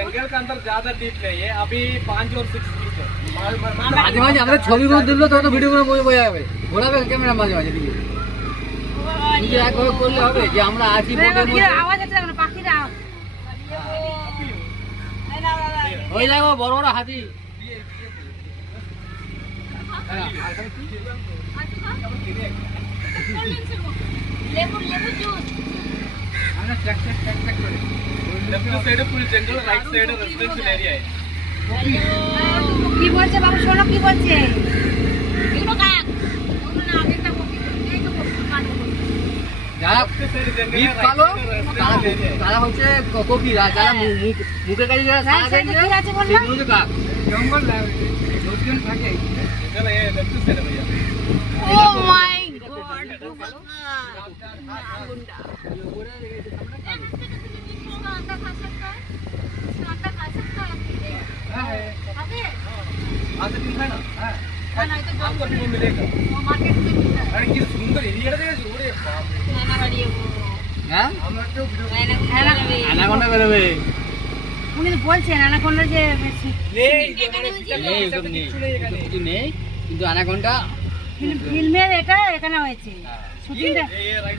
जंगल के अंदर ज्यादा डीप नहीं है, अभी 5 और 6 फीट है। মাঝে মাঝে আমরা ছবিগুলো তুললো তখন তো ভিডিওগুলো বোঝা যাবে, ঘোরাবে ক্যামেরা মাঝে মাঝে দিকে নিজে একভাবে করলে হবে যে আমরা আছি বোটের মধ্যে। আওয়াজ আছে না পাখিরা ওই দেখো বড় বড় হাতি। লেবু জুস আমরা ট্র্যাক করে लेफ्ट साइड फुल जंगल, राइट साइड रेजिडेंशियल एरिया है। কি বলছে বাবু, শোনো কি বলছে। এগুলো কাক ওগুলো না, আমি একটা কপি এই তো কাটবো। যারা বিট কালো তারা হচ্ছে কপি, আর যারা মুখে কাজে যারা সারা সাইডে কি আছে বললাম, সেগুলো কাক। जंगल लोकल থাকে जंगल है लेफ्ट साइड भैया। ও মাই গড গুন্ডা आज दिन है ना, हां आपको भी मिलेगा। मार्केट से मिलता है अरे किस सुंदर एरिया देखो जोड़े बाप रे। नाना বাড়িয়ে হ্যাঁ আমরা তো অ্যানাকোন্ডা বেরোবে। উনি তো বলছেন অ্যানাকোন্ডা যে নেই নেই ওসব নেই, কিছু নেই, কিন্তু অ্যানাকোন্ডা ফিল্মের এটা এখানে হয়েছে শুটিংটা। ये राइट